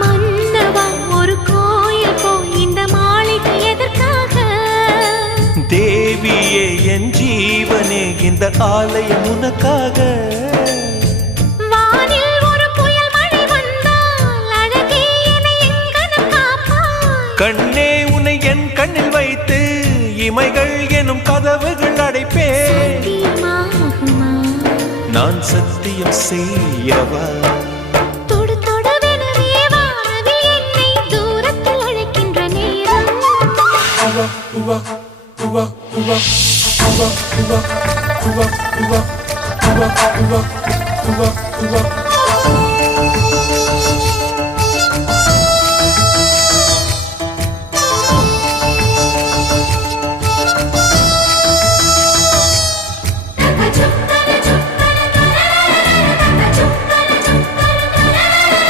மன்னவா ஒரு கோயில் போய் இந்த மாளிகை எதற்காக? தேவியே என் ஜீவனே இந்த ஆலயம் உனக்காக. வானில் ஒரு புயல் மழை வந்தால் அழகே என்னை எங்கனம் காப்பாய். கண்ணே உன்னை என் கண்ணில் வைத்து இமைகள் எனும் கதவுகள் அடைப்பேன். சத்தியமாகுமா? நான் சத்தியம் செய்யவா? தொடு தொடுவெனவே வானவில் என்னை தூரத்தில் அழைக்கின்ற நேரம். Uva,